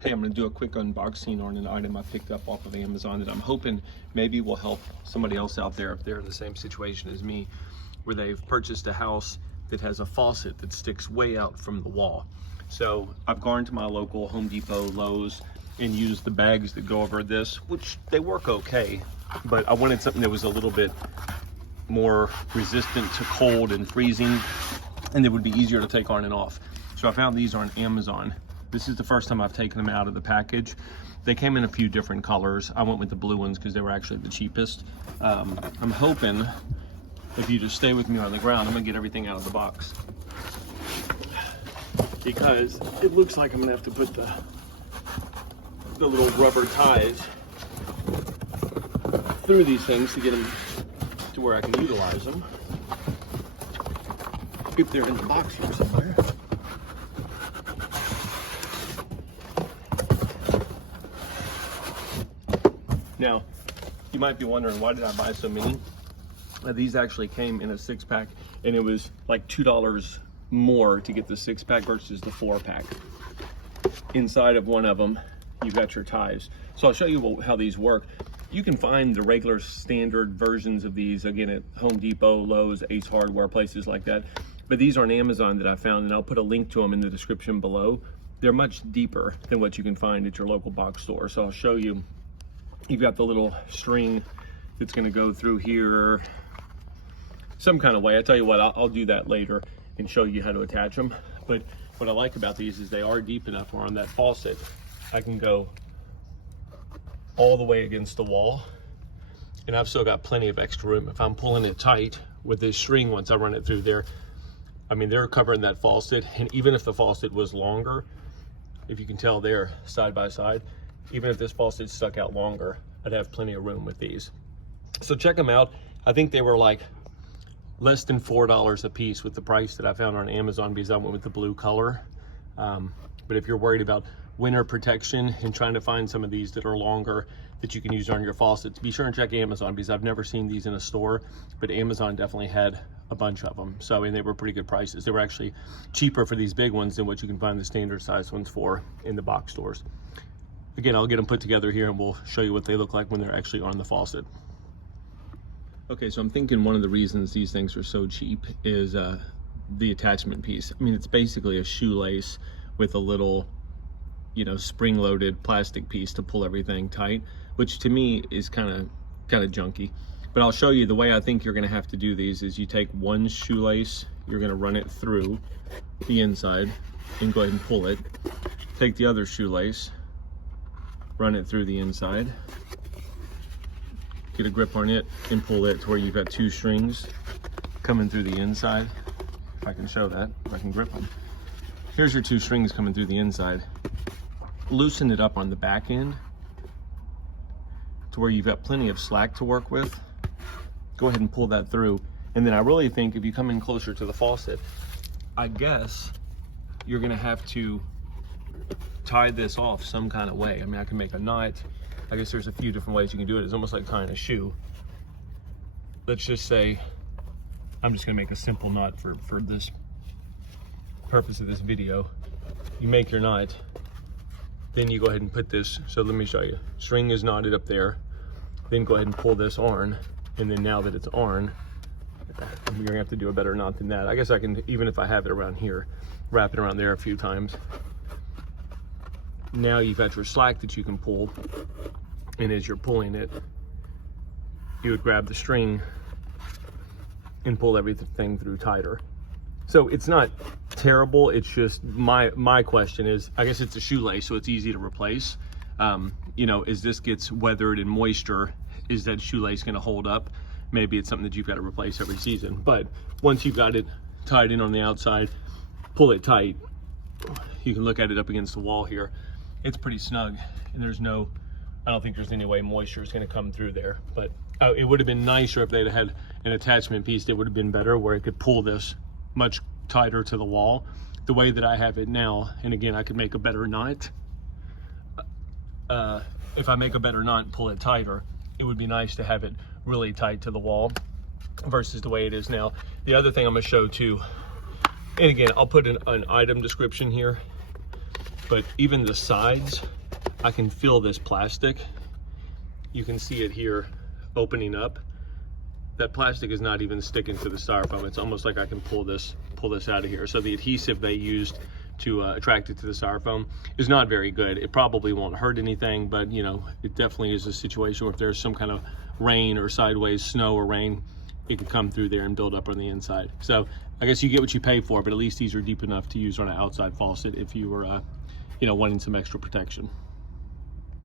Hey, I'm going to do a quick unboxing on an item I picked up off of Amazon that I'm hoping maybe will help somebody else out there if they're in the same situation as me, where they've purchased a house that has a faucet that sticks way out from the wall. So I've gone to my local Home Depot, Lowe's, and used the bags that go over this, which they work okay, but I wanted something that was a little bit more resistant to cold and freezing, and that would be easier to take on and off. So I found these on Amazon. This is the first time I've taken them out of the package. They came in a few different colors. I went with the blue ones because they were actually the cheapest. I'm hoping, if you just stay with me on the ground, I'm gonna get everything out of the box, because it looks like I'm gonna have to put the little rubber ties through these things to get them to where I can utilize them, if they're in the box here somewhere. Now, you might be wondering, why did I buy so many? These actually came in a 6-pack, and it was like $2 more to get the 6-pack versus the 4-pack. Inside of one of them, you've got your ties. So I'll show you how these work. You can find the regular standard versions of these, again, at Home Depot, Lowe's, Ace Hardware, places like that. But these are on Amazon that I found, and I'll put a link to them in the description below. They're much deeper than what you can find at your local box store. So I'll show you. You've got the little string that's going to go through here some kind of way. I tell you what, I'll do that later and show you how to attach them. But what I like about these is they are deep enough where on that faucet I can go all the way against the wall, and I've still got plenty of extra room. If I'm pulling it tight with this string, once I run it through there, I mean, they're covering that faucet. And even if the faucet was longer, if you can tell there side by side, even if this faucet stuck out longer, I'd have plenty of room with these. So check them out. I think they were like less than $4 a piece with the price that I found on Amazon, because I went with the blue color. But if you're worried about winter protection and trying to find some of these that are longer that you can use on your faucets, be sure and check Amazon, because I've never seen these in a store, but Amazon definitely had a bunch of them. So, and they were pretty good prices. They were actually cheaper for these big ones than what you can find the standard size ones for in the box stores. Again, I'll get them put together here and we'll show you what they look like when they're actually on the faucet. Okay, so I'm thinking one of the reasons these things are so cheap is the attachment piece. I mean, it's basically a shoelace with a little, you know, spring-loaded plastic piece to pull everything tight, which to me is kind of junky. But I'll show you the way I think you're gonna have to do these is you take one shoelace, you're gonna run it through the inside and go ahead and pull it. Take the other shoelace, run it through the inside, get a grip on it and pull it to where you've got two strings coming through the inside. If I can show that, if I can grip them. Here's your two strings coming through the inside. Loosen it up on the back end to where you've got plenty of slack to work with. Go ahead and pull that through. And then I really think if you come in closer to the faucet, I guess you're gonna have to tie this off some kind of way. I mean, I can make a knot. I guess there's a few different ways you can do it. It's almost like tying a shoe. Let's just say, I'm just gonna make a simple knot for this purpose of this video. You make your knot, then you go ahead and put this, so let me show you. String is knotted up there, then go ahead and pull this on, and then now that it's on, you're gonna have to do a better knot than that. I guess I can, even if I have it around here, wrap it around there a few times. Now you've got your slack that you can pull, and as you're pulling it, you would grab the string and pull everything through tighter. So it's not terrible, it's just my question is, I guess it's a shoelace, so it's easy to replace. You know, as this gets weathered and moisture, is that shoelace gonna hold up? Maybe it's something that you've got to replace every season. But once you've got it tied in on the outside, pull it tight. You can look at it up against the wall here. It's pretty snug, and I don't think there's any way moisture is going to come through there. But it would have been nicer if they'd had an attachment piece that would have been better, where it could pull this much tighter to the wall. The way that I have it now, and again, I could make a better knot. If I make a better knot and pull it tighter, it would be nice to have it really tight to the wall versus the way it is now. The other thing I'm going to show too, and again, I'll put an item description here. but even the sides, I can feel this plastic. You can see it here opening up. That plastic is not even sticking to the styrofoam. It's almost like I can pull this out of here. So the adhesive they used to attract it to the styrofoam is not very good. It probably won't hurt anything, but you know, it definitely is a situation where if there's some kind of rain or sideways snow or rain, it can come through there and build up on the inside. So I guess you get what you pay for, but at least these are deep enough to use on an outside faucet if you were, you know, wanting some extra protection.